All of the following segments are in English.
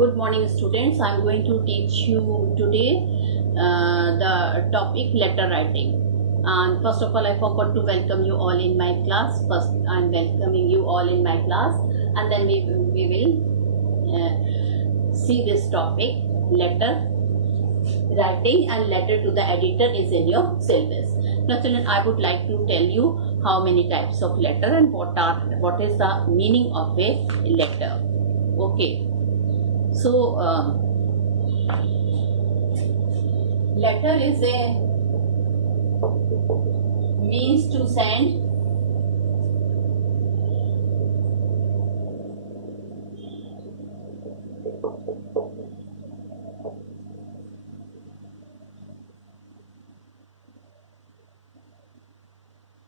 Good morning, students. I'm going to teach you today the topic letter writing. And first of all, I forgot to welcome you all in my class. First, I'm welcoming you all in my class, and then we will see this topic, letter writing and letter to the editor is in your syllabus. Now, children, I would like to tell you how many types of letter and what is the meaning of a letter. Okay. So, letter is a means to send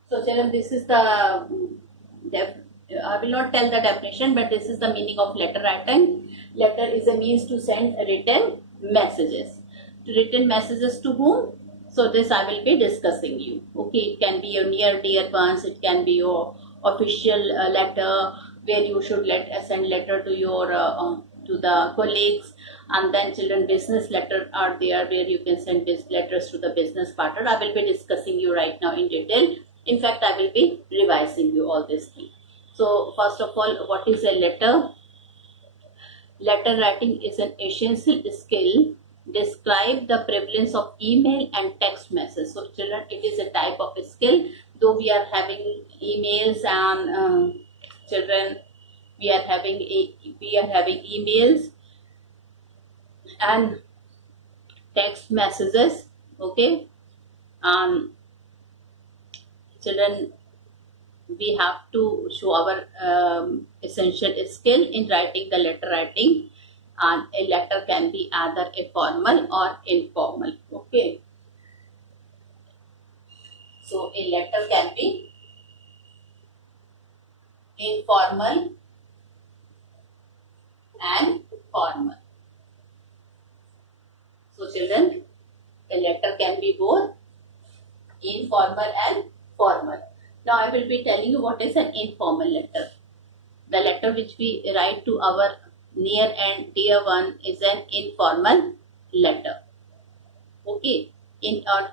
so children, this is the I will not tell the definition, but this is the meaning of letter writing. Letter is a means to send written messages. Written messages to whom? So this I will be discussing you. Okay, it can be your near dear ones. It can be your official letter where you should send letter to your to the colleagues, and then children business letter are there where you can send letters to the business partner. I will be discussing you right now in detail. In fact, I will be revising you all these things. So first of all, what is a letter? Letter writing is an essential skill. Describe the prevalence of email and text message. So children, it is a type of skill. Though we are having emails and children, we are having emails and text messages. Okay, children, we have to show our essential skill in writing the letter writing, and a letter can be either a formal or informal. Okay, so a letter can be informal and formal. So children, a letter can be both informal and formal. Now I will be telling you what is an informal letter. The letter which we write to our near and dear one is an informal letter. Okay. In our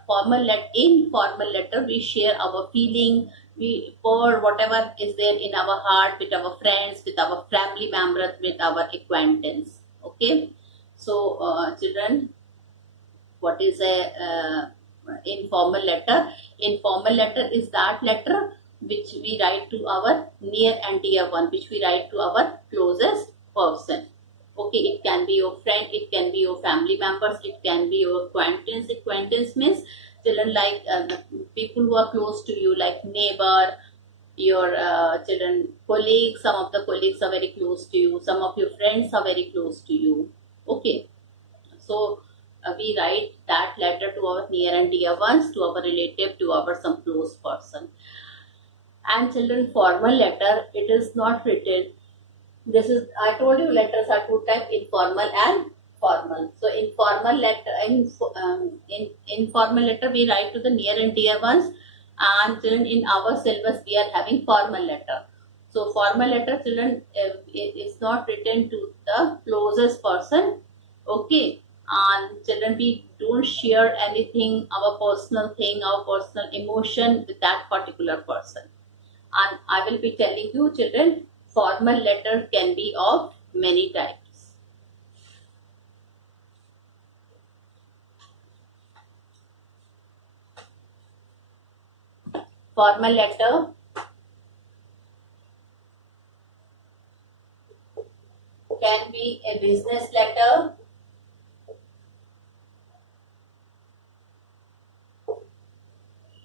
informal letter, we share our feeling, we pour whatever is there in our heart with our friends, with our family members, with our acquaintance. Okay. So, children, what is a informal letter? Informal letter is that letter which we write to our near and dear one, which we write to our closest person. Okay, it can be your friend, it can be your family members, it can be your acquaintance. Acquaintance means children like people who are close to you, like neighbor, your children, colleagues. Some of the colleagues are very close to you, some of your friends are very close to you. Okay, so we write that letter to our near and dear ones, to our relative, to our some close person. And children, formal letter, it is not written. This is, I told you letters are two types, informal and formal. So informal letter, in informal letter we write to the near and dear ones, and children, in our syllabus we are having formal letter. So formal letter, children, it is not written to the closest person. Okay, and children, we don't share anything, our personal thing, our personal emotion with that particular person. And I will be telling you, children, formal letter can be of many types. Formal letter can be a business letter,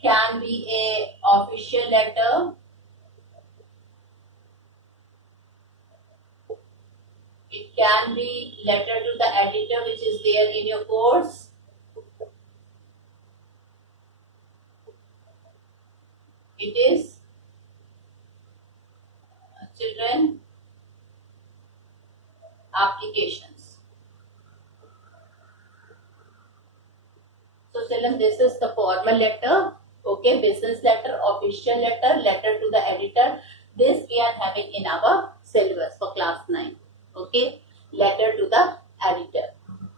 can be a official letter, it can be letter to the editor which is there in your course. It is, children, applications. So children, this is the formal letter. Okay, business letter, official letter, letter to the editor. This we are having in our syllabus for class 9. Okay, letter to the editor.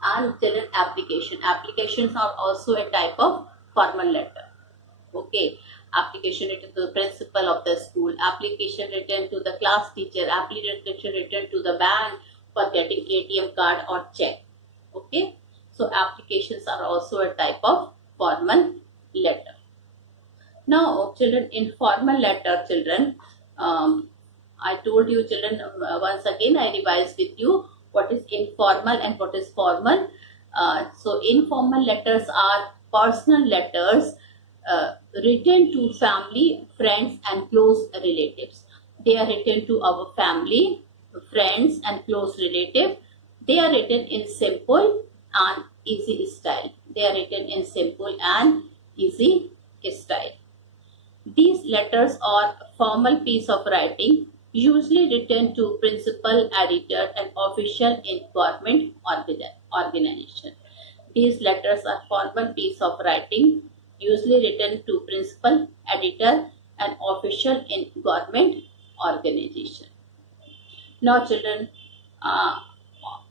And children, applications are also a type of formal letter. Okay, application written to the principal of the school, application written to the class teacher, application written to the bank for getting ATM card or check. Okay, so applications are also a type of formal letter. Now children, in formal letter, children, I told you children, once again I revised with you what is informal and what is formal. So informal letters are personal letters written to family, friends and close relatives. They are written to our family, friends and close relative. They are written in simple and easy style. They are written in simple and easy style. These letters are formal piece of writing, usually written to principal, editor, and official in government organization. These letters are formal piece of writing, usually written to principal, editor, and official in government organization. Now, children, uh,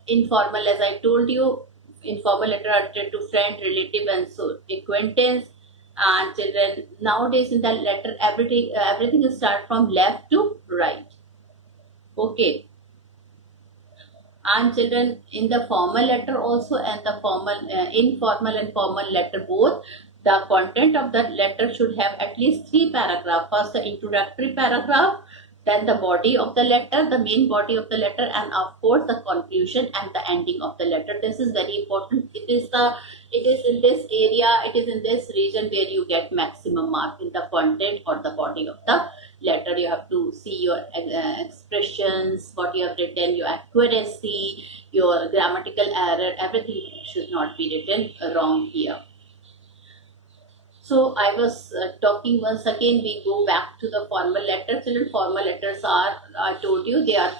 informal, as I told you, informal letter are written to friend, relative, and so acquaintance. And children, nowadays in the letter, everything is start from left to right. Okay, and children, in the formal letter also and the informal and formal letter both, the content of the letter should have at least 3 paragraphs. First, the introductory paragraph, then the body of the letter, the main body of the letter, and of course the conclusion and the ending of the letter. This is very important. It is in this area, it is in this region where you get maximum mark in the content or the body of the letter. You have to see your expressions, what you have written, your accuracy, your grammatical error. Everything should not be written wrong here. So I was talking once again. We go back to the formal letters. Children, formal letters are, I told you, they are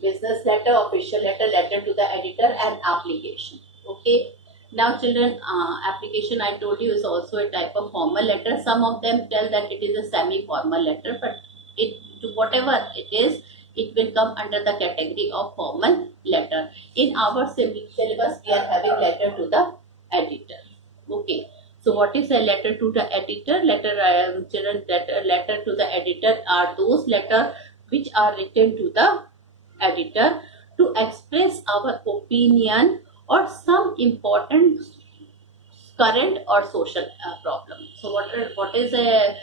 business letter, official letter, letter to the editor, and application. Okay. Now, children, application I told you is also a type of formal letter. Some of them tell that it is a semi-formal letter, but it, to whatever it is, it will come under the category of formal letter. In our syllabus, we are having letter to the editor. Okay. So, what is a letter to the editor? Children, letter to the editor are those letters which are written to the editor to express our opinion or some important current or social problem. So what is a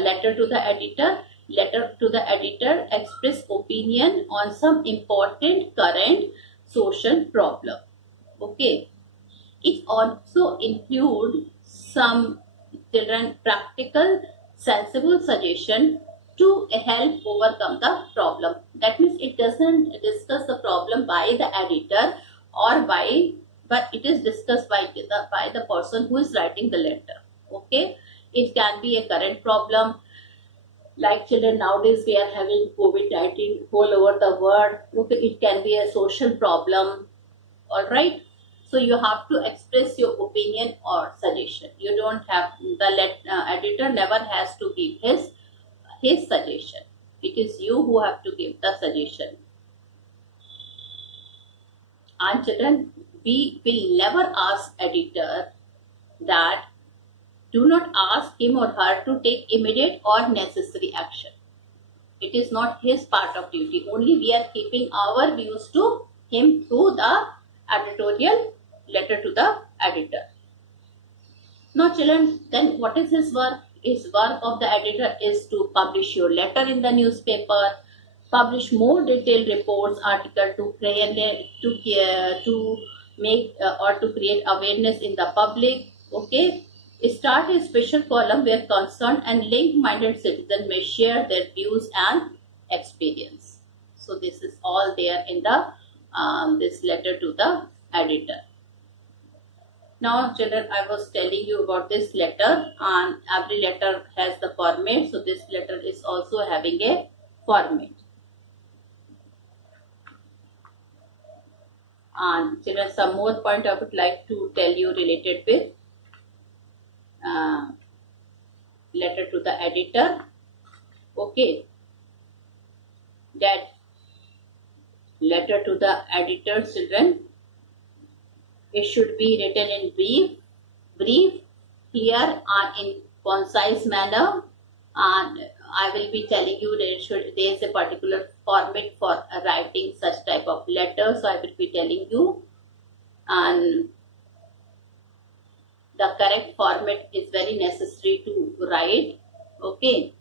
letter to the editor? Letter to the editor express opinion on some important current social problem. Okay. It also include some children practical sensible suggestion to help overcome the problem. That means it doesn't discuss the problem by the editor or but it is discussed by the person who is writing the letter. Okay, it can be a current problem, like children, nowadays we are having COVID-19 all over the world. Okay, it can be a social problem. All right, so you have to express your opinion or suggestion. You don't have editor never has to give his suggestion. It is you who have to give the suggestion. And children, we will never ask editor that do not ask him or her to take immediate or necessary action. It is not his part of duty. Only we are keeping our views to him through the editorial letter to the editor. Now children, then what is his work? His work of the editor is to publish your letter in the newspaper, publish more detailed reports, article to make or to create awareness in the public. Okay, start a special column where concerned and link-minded citizens may share their views and experience. So this is all there in the this letter to the editor. Now children, I was telling you about this letter, and every letter has the format. So this letter is also having a format. And children, some more point I would like to tell you related with letter to the editor. Okay, that letter to the editor, children. It should be written in brief, clear, and in concise manner. And I will be telling you there is a particular format for writing such type of letter. So I will be telling you, and the correct format is very necessary to write. Okay.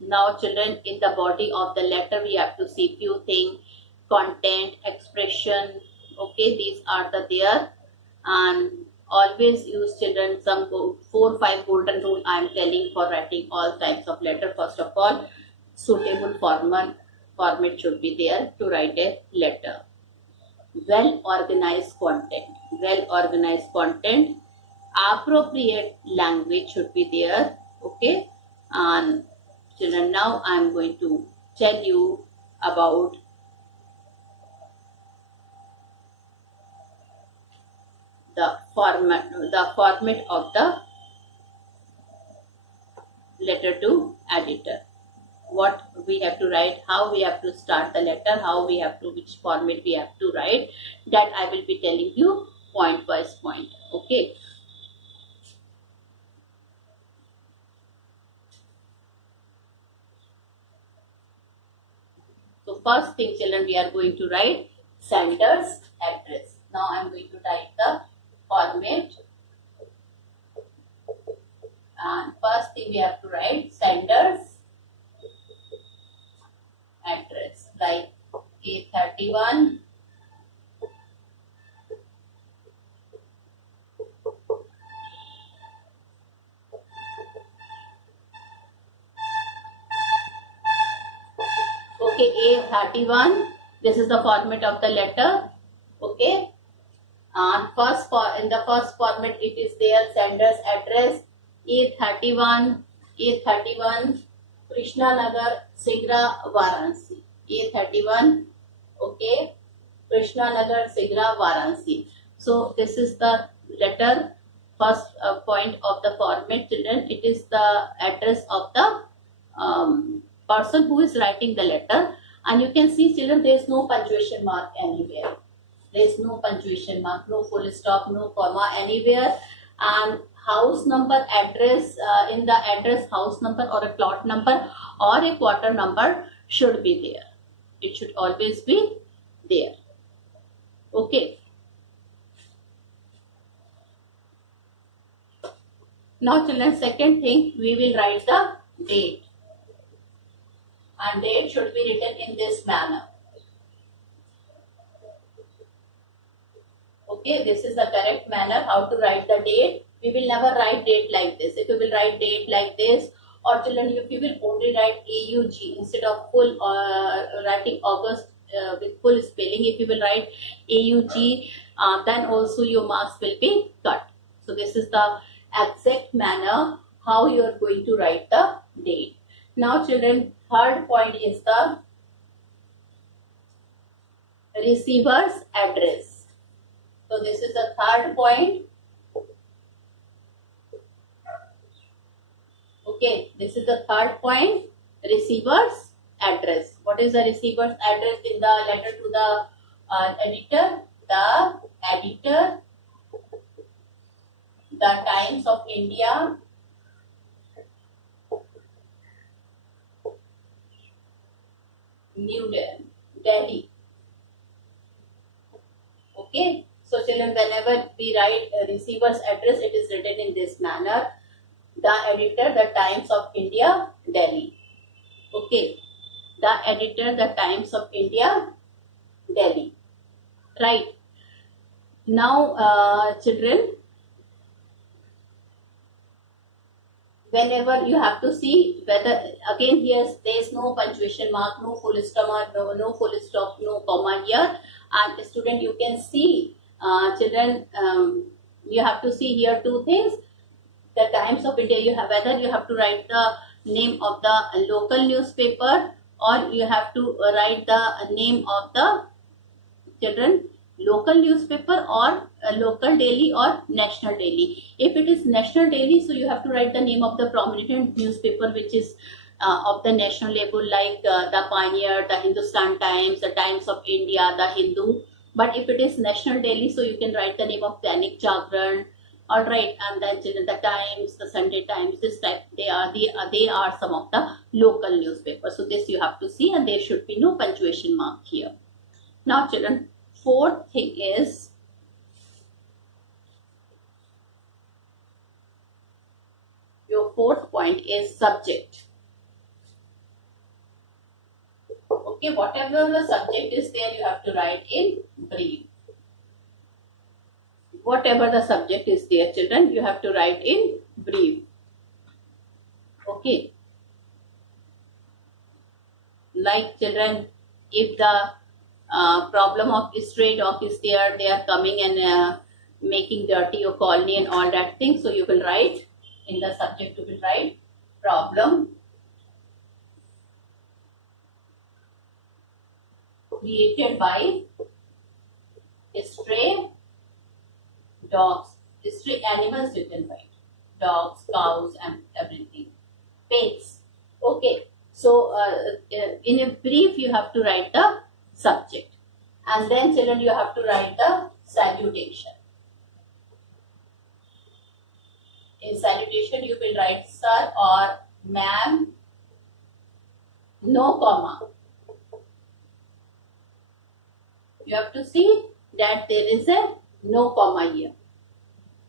Now children, in the body of the letter we have to see few things: content, expression. Okay, these are there. And always use, children, some 4-5 golden rule I am telling for writing all types of letter. First of all, suitable format should be there to write a letter. Well organized content, appropriate language should be there. Okay. And children, now I am going to tell you about the format of the letter to editor. What we have to write, how we have to start the letter, which format we have to write, that I will be telling you point by point. Okay. So first thing, children, we are going to write sender's address. Now I am going to type the format. And first thing we have to write sender's address, like A31, okay, A31, this is the format of the letter. Okay. And in the first format it is there, sender's address, A31, Krishna Nagar, Sigra, Varanasi. A31, okay, Krishna Nagar, Sigra, Varanasi. So this is the letter, first point of the format, children. It is the address of the person who is writing the letter. And you can see, children, there is no punctuation mark anywhere. There is no punctuation mark, no full stop, no comma anywhere. And house number, address, in the address, house number or a plot number or a quarter number should be there. It should always be there. Okay. Now children, second thing, we will write the date. And date should be written in this manner. Okay, this is the correct manner how to write the date. We will never write date like this. If you will write date like this, or children, if you will only write AUG instead of full writing August with full spelling, if you will write AUG, then also your marks will be cut. So this is the exact manner how you are going to write the date. Now children, third point is the receiver's address. So this is the third point. Okay, this is the third point, receiver's address. What is the receiver's address in the letter to the editor? The editor, the Times of India, New Delhi. Okay. So children, whenever we write a receiver's address, it is written in this manner. The editor, the Times of India, Delhi. Okay. The editor, the Times of India, Delhi. Right. Now, children, whenever you have to see whether, again here there is no punctuation mark, no full stop, no full stop, no comma here. And student, you can see, children, you have to see here two things. The Times of India, whether you have to write the name of the local newspaper, or you have to write the name of the, children, local newspaper or local daily or national daily. If it is national daily, so you have to write the name of the prominent newspaper which is of the national label, like the Pioneer, the Hindustan Times, the Times of India, the Hindu. But if it is national daily, so you can write the name of Dainik Jagran, all right, and then the Times, the Sunday Times, this type, they are some of the local newspapers. So this you have to see, and there should be no punctuation mark here. Now children, fourth thing is your fourth point is subject. Okay, whatever the subject is there, you have to write in brief. Whatever the subject is there, children, you have to write in brief. Okay. Like children, if the problem of stray dog is there, they are coming and making dirty your colony and all that thing. So you will write in the subject, you will write problem created by stray dogs, stray animals, you can write dogs, cows, and everything, pigs. Okay, so in a brief, you have to write the subject, and then children, you have to write the salutation. In salutation, you will write sir or ma'am, no comma. You have to see that there is a no comma here.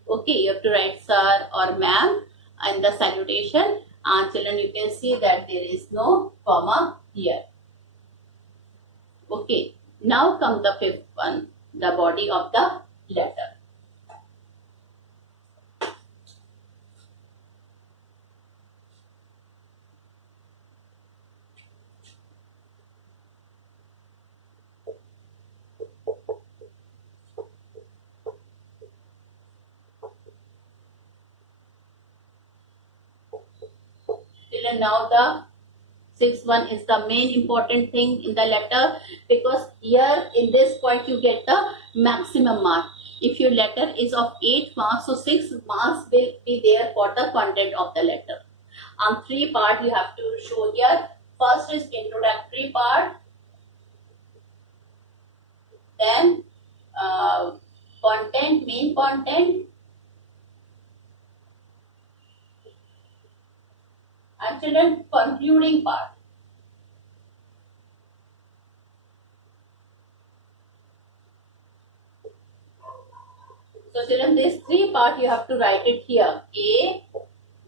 Okay, you have to write sir or ma'am in the salutation, and children, you can see that there is no comma here. Okay, now come the fifth one, the body of the letter. Children, now the sixth one is the main important thing in the letter, because here in this point you get the maximum mark. If your letter is of 8 marks, so 6 marks will be there for the content of the letter. And 3 parts you have to show here. First is introductory part, then content, main content, and children, concluding part. So children, these 3 parts you have to write it here, A,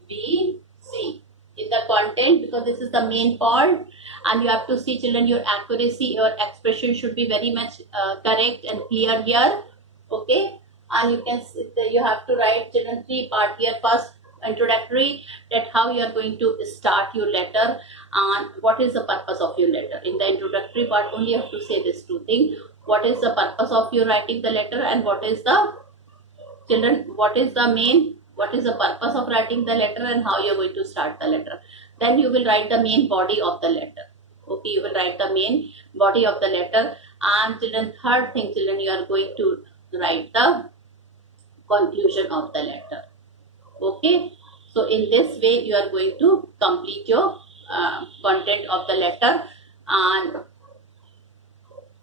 B, C. In the content, because this is the main part, and you have to see children, your accuracy, your expression should be very much correct and clear here. Okay, and you can see that you have to write children 3 parts here. First, introductory, that how you are going to start your letter and what is the purpose of your letter. In the introductory part only you have to say this 2 things. What is the purpose of your writing the letter, and what is the children, what is the purpose of writing the letter, and how you are going to start the letter. Then you will write the main body of the letter. Okay, you will write the main body of the letter, and children, third thing, children, you are going to write the conclusion of the letter. Okay, so in this way you are going to complete your content of the letter. And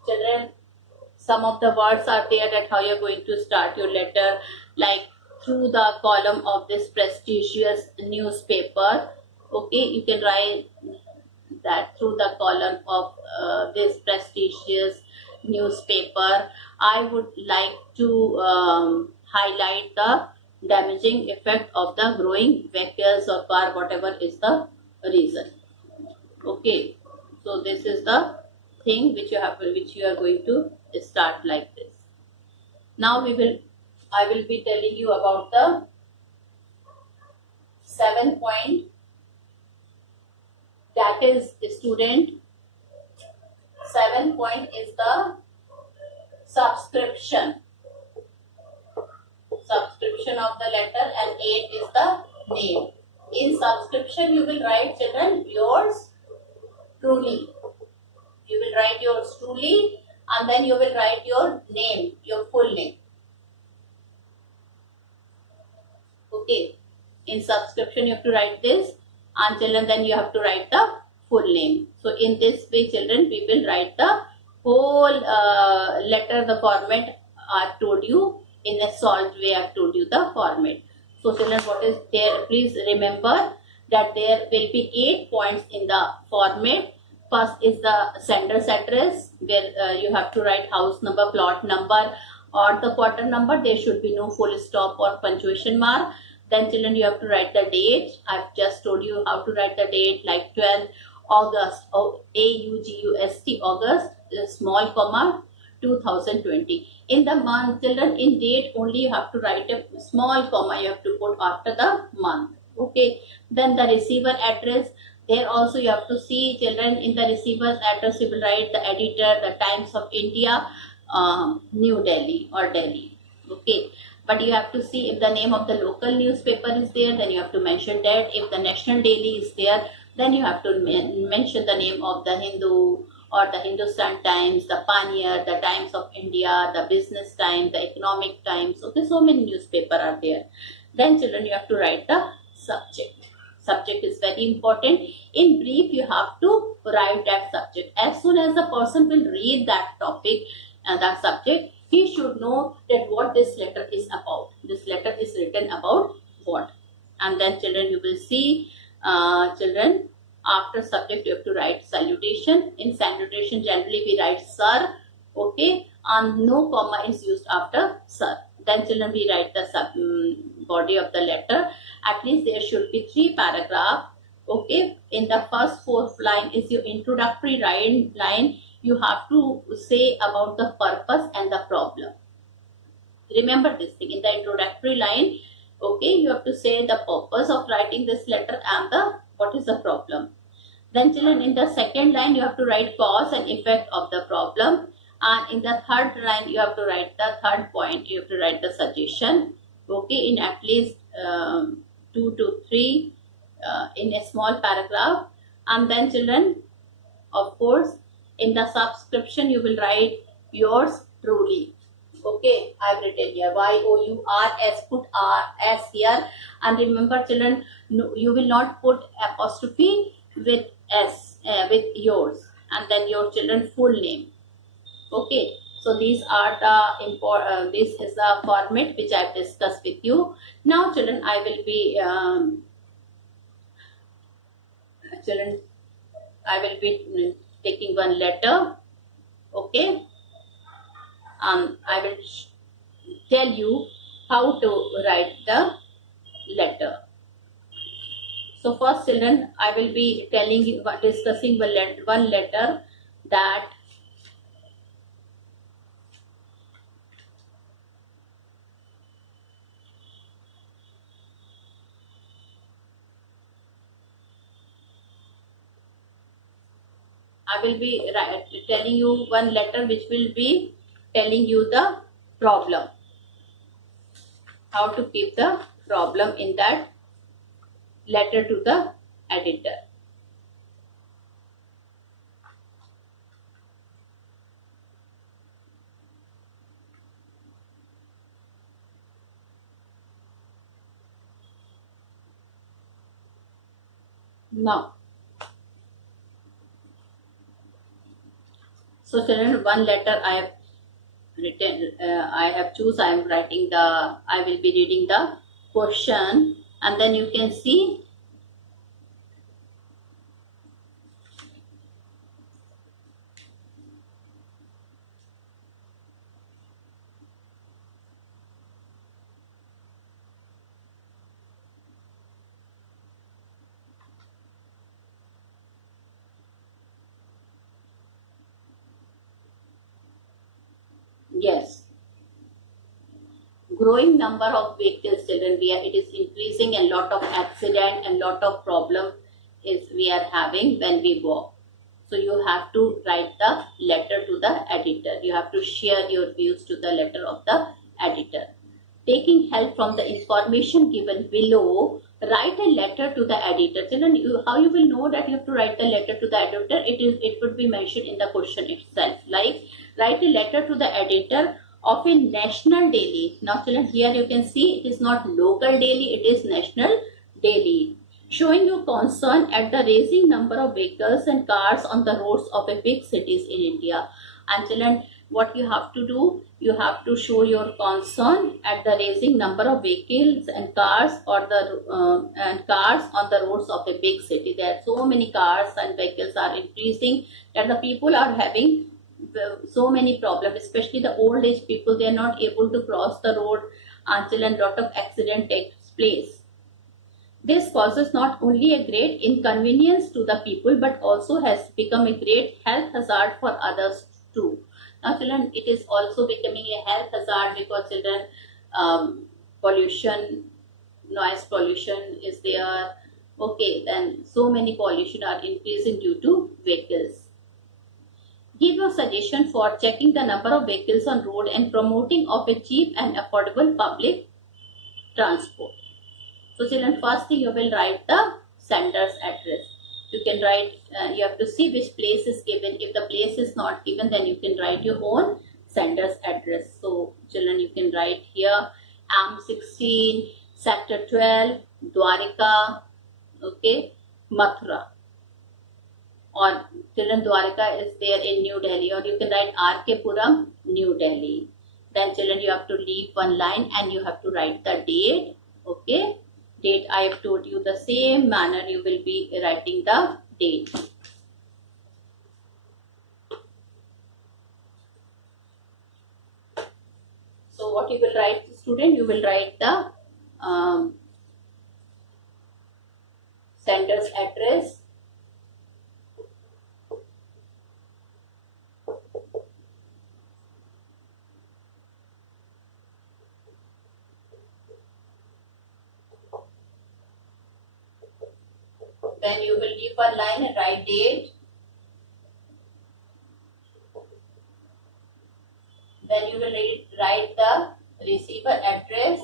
children, some of the words are there that how you are going to start your letter, like through the column of this prestigious newspaper. Okay, you can write that through the column of this prestigious newspaper, I would like to highlight the damaging effect of the growing vehicles or car, whatever is the reason. Okay, so this is the thing which you are going to start like this. Now I will be telling you about the 7th point, that is student. 7th point is the subscription of the letter, and 8 is the name. In subscription you will write children yours truly. You will write yours truly, and then you will write your name, your full name. Okay, in subscription you have to write this, and children then you have to write the full name. So in this way children, we will write the whole letter, the format I told you. In a solved way I have told you the format. So children, what is there, please remember that there will be 8 points in the format. First is the sender's address, where you have to write house number, plot number, or the quarter number. There should be no full stop or punctuation mark. Then children, you have to write the date. I've just told you how to write the date, like 12th August, AUGUST, August, small comma, 2020. In the month, children, in date only you have to write a small comma, you have to put after the month. Okay. Then the receiver address, there also you have to see, children, in the receiver's address you will write the editor, the Times of India, New Delhi or Delhi. Okay. But you have to see if the name of the local newspaper is there, then you have to mention that. If the National Daily is there, then you have to mention the name of the Hindu or the Hindustan Times, the Pioneer, the Times of India, the Business Times, the Economic Times. Okay, so many newspapers are there. Then children, you have to write the subject. Subject is very important. In brief, you have to write that subject. As soon as the person will read that topic and that subject, he should know that what this letter is about. This letter is written about what. And then children, you will see, children, after subject you have to write salutation. In salutation generally we write sir, okay, and no comma is used after sir. Then children, we write the body of the letter. At least there should be 3 paragraphs. Okay, in the first 4th line is your introductory line. You have to say about the purpose and the problem. Remember this thing, in the introductory line, okay, you have to say the purpose of writing this letter and the what is the problem. Then children, in the 2nd line you have to write cause and effect of the problem, and in the 3rd line you have to write the 3rd point, you have to write the suggestion. Okay, in at least 2 to 3 in a small paragraph. And then children, of course, in the subscription you will write yours truly. Okay, I've written here YOURS, put S here, and remember children, no, you will not put apostrophe with S, with yours, and then your children full name. Okay, so these are the this is the format which I've discussed with you. Now children, I will be taking one letter. Okay, I will tell you how to write the letter. So first children, I will be telling you, discussing one letter that I will be telling you one letter which will be telling you the problem. How to keep the problem in that letter to the editor. Now, so children, one letter I have written, I am writing the, I will be reading the question, and then you can see yes. Growing number of vehicles children, it is increasing, and lot of accident and lot of problem is we are having when we walk. So you have to write the letter to the editor. You have to share your views to the letter of the editor. Taking help from the information given below, write a letter to the editor. Children, how you will know that you have to write the letter to the editor? It would be mentioned in the question itself. Like, write a letter to the editor of a national daily. Now children, here you can see it is not local daily, it is national daily. showing your concern at the rising number of vehicles and cars on the roads of a big cities in India. And children, what you have to do, you have to show your concern at the rising number of vehicles and cars or and cars on the roads of a big city. There are so many cars and vehicles are increasing that the people are having so many problems, especially the old age people. They are not able to cross the road until a lot of accident takes place. This causes not only a great inconvenience to the people but also has become a great health hazard for others too. Now children, it is also becoming a health hazard because children, pollution, noise pollution is there. Okay, then so many pollution are increasing due to vehicles. Give your suggestion for checking the number of vehicles on road and promoting of a cheap and affordable public transport. So children, first thing you will write the sender's address. You can write, you have to see which place is given. If the place is not given, then you can write your own sender's address. So children, you can write here M16, Sector 12, Dwarika, okay, Mathura. Or children, Dwarika is there in New Delhi, or you can write RK Puram, New Delhi. Then children, you have to leave one line and you have to write the date, okay. Date, I have told you the same manner you will be writing the date. So what you will write, student, you will write the sender's address, then you will leave one line and write date, then you will write the receiver address,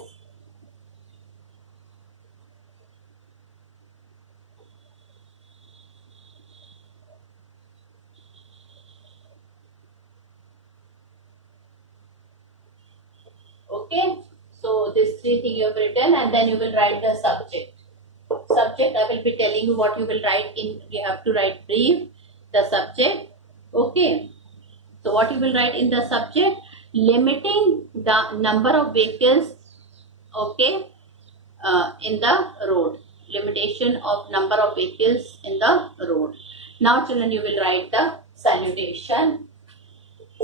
okay. So these three things you have written, and then you will write the subject. Subject, I will be telling you what you will write in. You have to write brief, the subject, okay. So what you will write in the subject, limiting the number of vehicles, okay, in the road, limitation of number of vehicles in the road. Now children, you will write the salutation,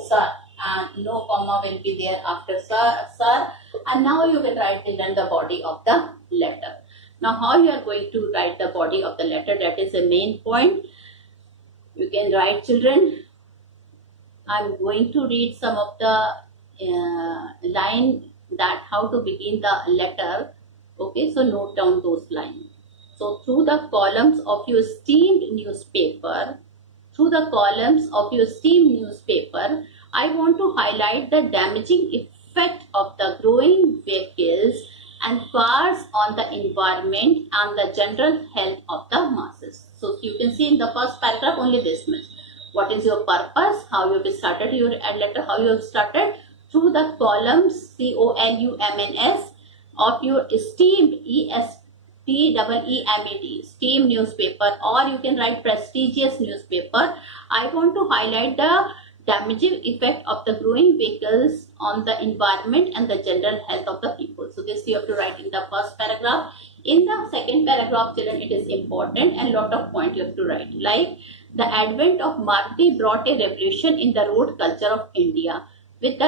sir, and no comma will be there after sir. And now you will write children the body of the letter. Now how you are going to write the body of the letter, that is the main point. You can write, children, I am going to read some of the line that how to begin the letter, okay. So note down those lines. So through the columns of your esteemed newspaper, I want to highlight the damaging effect of the growing vehicles and cars on the environment and the general health of the masses. So you can see in the first paragraph only this much. What is your purpose? How you have started your letter? How you have started? Through the columns, columns of your esteemed, esteemed newspaper, or you can write prestigious newspaper. I want to highlight the damaging effect of the growing vehicles on the environment and the general health of the people. So this you have to write in the first paragraph. In the second paragraph, children, it is important and lot of point you have to write, like the advent of Maruti brought a revolution in the road culture of India. With the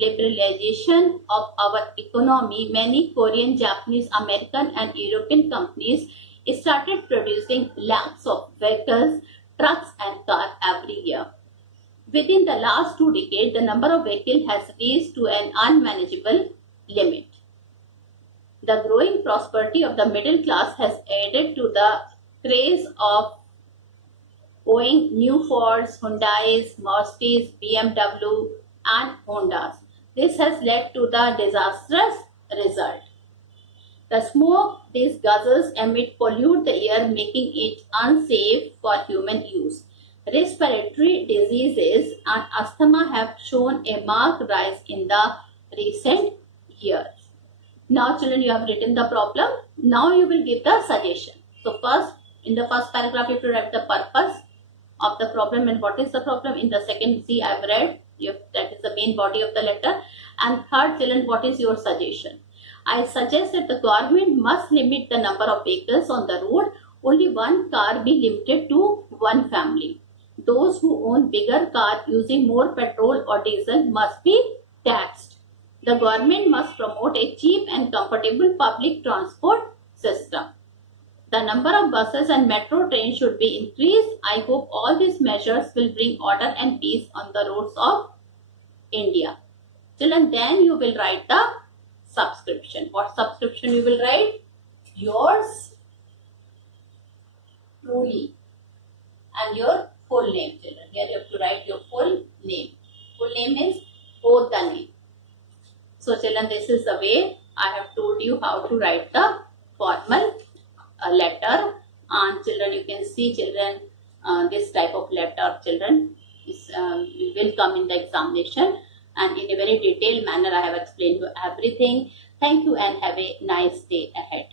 liberalization of our economy, many Korean, Japanese, American and European companies started producing lakhs of vehicles, trucks and cars every year. Within the last 2 decades, the number of vehicles has reached to an unmanageable limit. The growing prosperity of the middle class has added to the craze of owning new Fords, Hyundais, Mercedes, BMW and Hondas. This has led to the disastrous result. The smoke these gases emit pollute the air, making it unsafe for human use. Respiratory diseases and asthma have shown a marked rise in the recent years. Now children, you have written the problem. Now you will give the suggestion. So first, in the first paragraph, you have to write the purpose of the problem and what is the problem. In the second, see, I have read, that is the main body of the letter. And third, children, what is your suggestion? I suggest that the government must limit the number of vehicles on the road. Only one car be limited to one family. Those who own bigger car using more petrol or diesel must be taxed. The government must promote a cheap and comfortable public transport system. The number of buses and metro trains should be increased. I hope all these measures will bring order and peace on the roads of India. Children, then you will write the subscription. What subscription you will write? Yours truly and your full name, children. Here you have to write your full name. Full name means both the name. So children, this is the way I have told you how to write the formal letter. And children, you can see children, this type of letter, children, is, will come in the examination, and in a very detailed manner I have explained you everything. Thank you and have a nice day ahead.